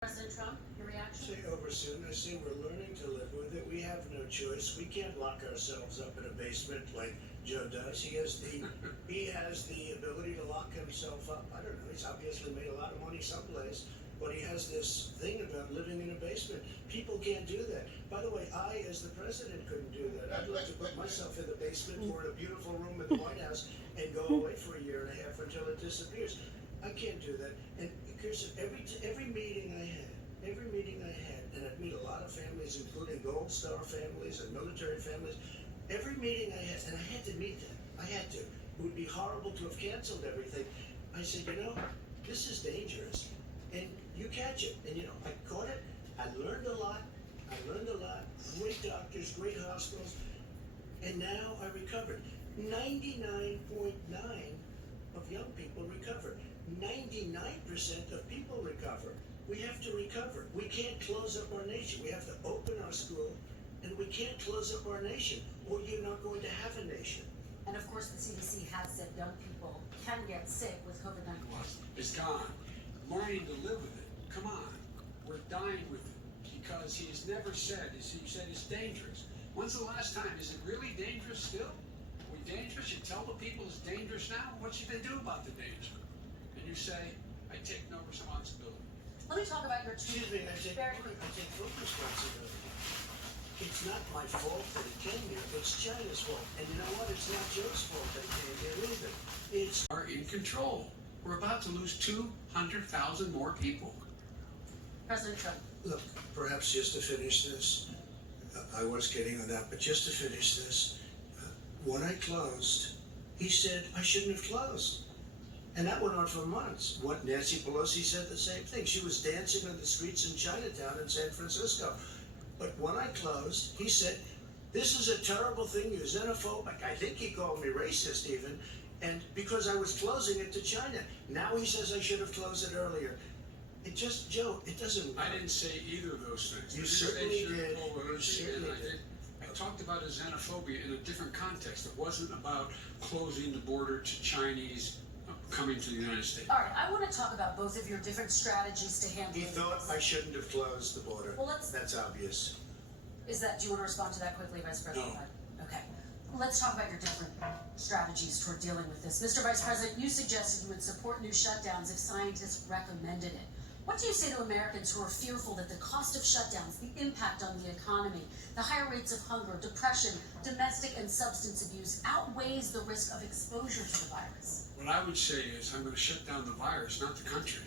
President Trump, your reaction? Say over soon. I say we're learning to live with it. We have no choice. We can't lock ourselves up in a basement like Joe does. He has the ability to lock himself up. I don't know. He's obviously made a lot of money someplace, but he has this thing about living in a basement. People can't do that. By the way, I, as the president, couldn't do that. I'd like to put myself in the basement or in a beautiful room in the White House and go away for a year and a half until it disappears. I can't do that. And Kirsten, every meeting I had, and I've met a lot of families, including Gold Star families and military families. Every meeting I had, and I had to meet them. I had to. It would be horrible to have canceled everything. I said, this is dangerous, and you catch it. And I caught it. I learned a lot. Great doctors, great hospitals, and now I recovered. 99.9 of young people recover. 99% of people recover. We have to recover. We can't close up our nation. We have to open our school, and we can't close up our nation, or you're not going to have a nation. And of course, the CDC has said young people can get sick with COVID-19. It's gone. Learning to live with it. Come on. We're dying with it because he has never said, he said it's dangerous. When's the last time? Is it really dangerous still? Are we dangerous? You tell the people it's dangerous now? What should they do about the danger? And you say, I take no responsibility. Let me talk about your two. Excuse me, I take full responsibility. It's not my fault that it came here. It's China's fault. And you know what? It's not Joe's fault that it came here either. It's Are in control. We're about to lose 200,000 more people. President Trump. Look, perhaps just to finish this, I was kidding on that, but just to finish this, when I closed, he said I shouldn't have closed. And that went on for months. What Nancy Pelosi said the same thing. She was dancing on the streets in Chinatown in San Francisco. But when I closed, he said, this is a terrible thing, you're xenophobic. I think he called me racist even. And because I was closing it to China. Now he says I should have closed it earlier. Joe, it doesn't work. I didn't say either of those things. You I didn't certainly say did. You certainly did. I talked about a xenophobia in a different context. It wasn't about closing the border to Chinese coming to the United States. All right, I want to talk about both of your different strategies to handle He thought this. I shouldn't have closed the border. Well, That's obvious. do you want to respond to that quickly, Vice President? No. Okay. Let's talk about your different strategies toward dealing with this. Mr. Vice President, you suggested you would support new shutdowns if scientists recommended it. What do you say to Americans who are fearful that the cost of shutdowns, the impact on the economy, the higher rates of hunger, depression, domestic and substance abuse outweighs the risk of exposure to the virus? What I would say is I'm going to shut down the virus, not the country.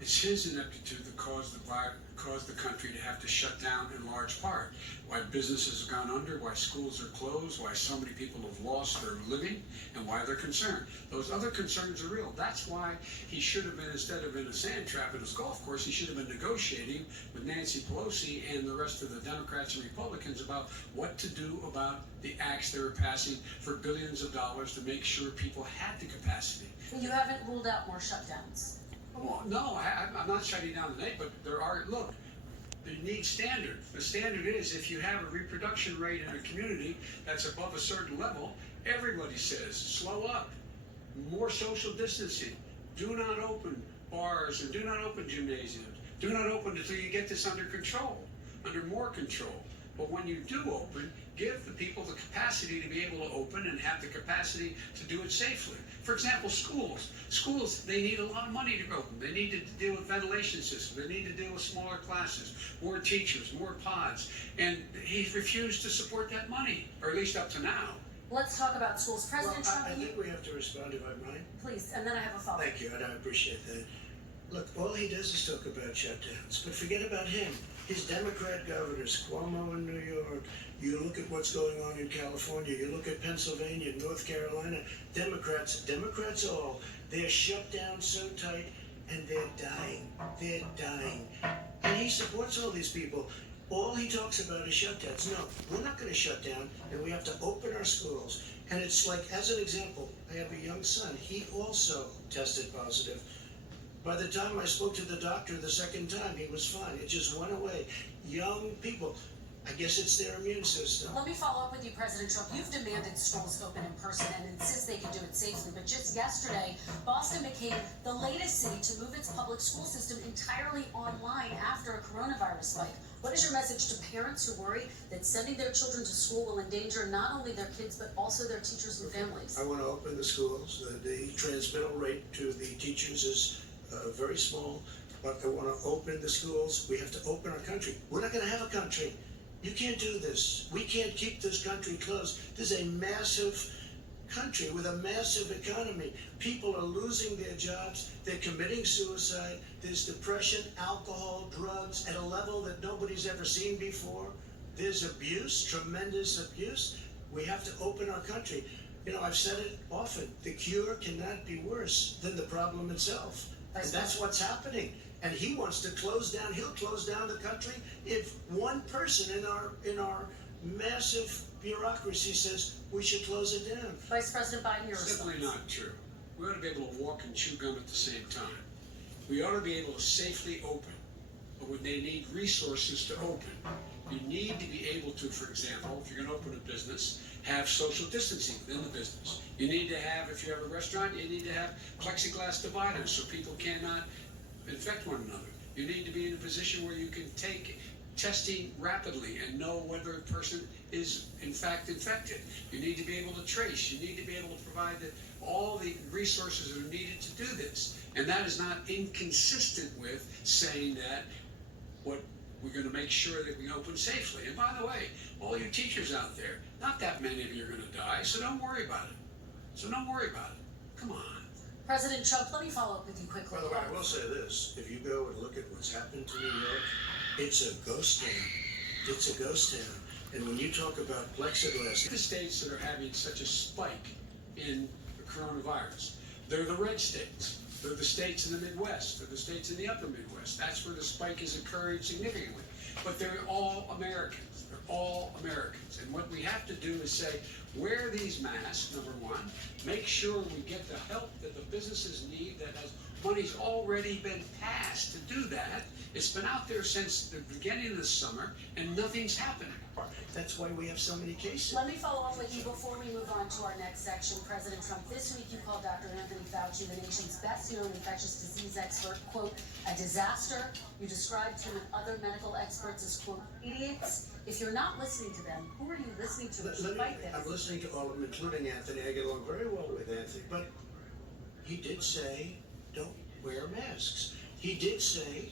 It's his ineptitude that caused the country to have to shut down in large part. Why businesses have gone under, why schools are closed, why so many people have lost their living, and why they're concerned. Those other concerns are real. That's why he should have been, instead of in a sand trap at his golf course, he should have been negotiating with Nancy Pelosi and the rest of the Democrats and Republicans about what to do about the acts they were passing for billions of dollars to make sure people had the capacity. You haven't ruled out more shutdowns. Well, no, I'm not shutting down the night, but there are, look, you need standard. The standard is if you have a reproduction rate in a community that's above a certain level, everybody says, slow up, more social distancing, do not open bars and do not open gymnasiums, do not open until you get this under control, under more control. But when you do open, give the people the capacity to be able to open and have the capacity to do it safely. For example, schools. Schools, they need a lot of money to open. They need to deal with ventilation systems. They need to deal with smaller classes, more teachers, more pods. And he refused to support that money, or at least up to now. Let's talk about schools. President Trump, I think we have to respond if I'm right. please, and then I have a follow-up. Thank you, and I appreciate that. Look, all he does is talk about shutdowns, but forget about him. His Democrat governors, Cuomo in New York, you look at what's going on in California, you look at Pennsylvania, North Carolina, Democrats all, they're shut down so tight, and they're dying. And he supports all these people. All he talks about is shutdowns. No, we're not going to shut down, and we have to open our schools. And it's like, as an example, I have a young son. He also tested positive. By the time I spoke to the doctor the second time, he was fine. It just went away. Young people. I guess it's their immune system. Let me follow up with you, President Trump. You've demanded schools open in person and insist they can do it safely. But just yesterday, Boston became the latest city to move its public school system entirely online after a coronavirus spike. What is your message to parents who worry that sending their children to school will endanger not only their kids, but also their teachers and families? I want to open the schools. The transmittal rate to the teachers is very small, but I want to open the schools. We have to open our country. We're not going to have a country. You can't do this. We can't keep this country closed. This is a massive country with a massive economy. People are losing their jobs. They're committing suicide. There's depression, alcohol, drugs at a level that nobody's ever seen before. There's abuse, tremendous abuse. We have to open our country. You know, I've said it often. The cure cannot be worse than the problem itself. And that's what's happening. And he wants to close down. He'll close down the country if one person in our massive bureaucracy says we should close it down. Vice President Biden, your Simply response. not true. We ought to be able to walk and chew gum at the same time. We ought to be able to safely open, but when they need resources to open, you need to be able to, for example, if you're going to open a business, have social distancing within the business. You need to have, if you have a restaurant, you need to have plexiglass dividers so people cannot infect one another. You need to be in a position where you can take testing rapidly and know whether a person is in fact infected. You need to be able to trace. You need to be able to provide all the resources that are needed to do this. And that is not inconsistent with saying that what we're going to make sure that we open safely. And by the way, all you teachers out there, not that many of you are going to die, so don't worry about it. So don't worry about it. Come on. President Trump, let me follow up with you quickly. By the way, I will say this. If you go and look at what's happened to New York, it's a ghost town. It's a ghost town. And when you talk about plexiglass, The states that are having such a spike in the coronavirus, they're the red states. They're the states in the Midwest. They're the states in the upper Midwest. That's where the spike is occurring significantly. But they're all Americans. They're all Americans. And what we have to do is say, wear these masks, number one. Make sure we get the help that the businesses need that has money's already been passed to do that. It's been out there since the beginning of the summer, and nothing's happening. that's why we have so many cases. Let me follow up with you before we move on to our next section. President Trump, this week you called Dr. Anthony Fauci, the nation's best-known infectious disease expert, quote, a disaster. You described him and other medical experts as, quote, idiots. If you're not listening to them, who are you listening to to fight this? I'm listening to all of them, including Anthony. I get along very well with Anthony. But he did say, don't wear masks. He did say,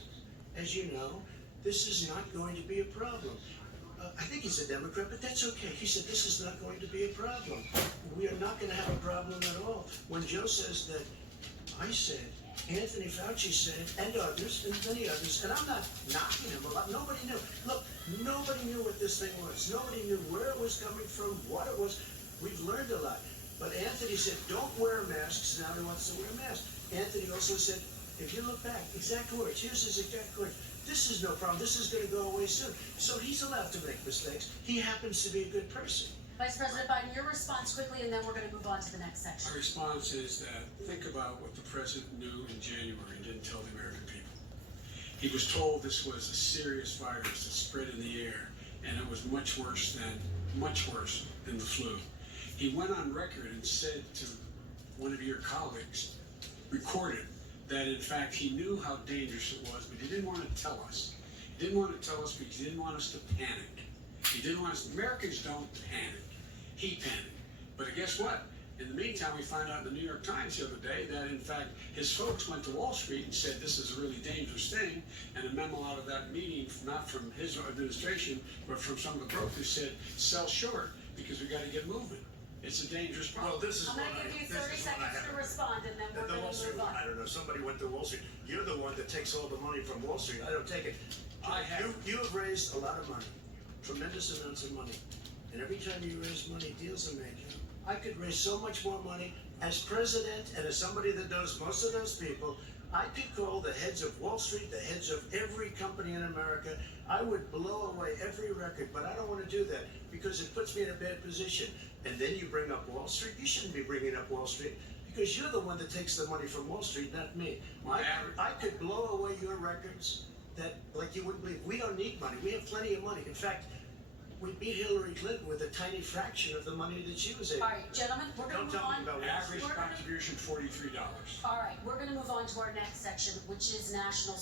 as you know, this is not going to be a problem. I think he's a Democrat, but that's okay. He said this is not going to be a problem. We are not going to have a problem at all. When Joe says that, I said, Anthony Fauci said, and others, and many others, and I'm not knocking him a lot. Nobody knew. Look, nobody knew what this thing was. Nobody knew where it was coming from, what it was. We've learned a lot. But Anthony said, don't wear masks. Now he wants to wear masks. Anthony also said, if you look back, exact words, here's his exact words. This is no problem. This is going to go away soon. So he's allowed to make mistakes. He happens to be a good person. Vice President Biden, your response quickly, and then we're going to move on to the next section. My response is that think about what the president knew in January and didn't tell the American people. He was told this was a serious virus that spread in the air, and it was much worse than the flu. He went on record and said to one of your colleagues, recorded, that in fact he knew how dangerous it was, but he didn't want to tell us. He didn't want to tell us because he didn't want us to panic. He didn't want us, Americans don't panic. He panicked. But guess what? In the meantime, we find out in the New York Times the other day that in fact his folks went to Wall Street and said this is a really dangerous thing, and a memo out of that meeting, not from his administration, but from some of the brokers said, sell short because we got to get moving. It's a dangerous problem. Well, this is I'm going to give you 30 seconds to respond, and then we're The going Wall to Street move on. one, I don't know, somebody went to Wall Street. You're the one that takes all the money from Wall Street. I don't take it. I have. You have raised a lot of money, tremendous amounts of money. And every time you raise money, deals are made. I could raise so much more money as president and as somebody that knows most of those people. I could call the heads of Wall Street, the heads of every company in America. I would blow away every record, but I don't want to do that because it puts me in a bad position. And then you bring up Wall Street. You shouldn't be bringing up Wall Street because you're the one that takes the money from Wall Street, not me. I could blow away your records that like you wouldn't believe. We don't need money. We have plenty of money. In fact, We beat Hillary Clinton with a tiny fraction of the money that she was able. All right, gentlemen, we're gonna Don't move tell me on. about Average We're gonna- contribution $43. All right, we're gonna move on to our next section, which is national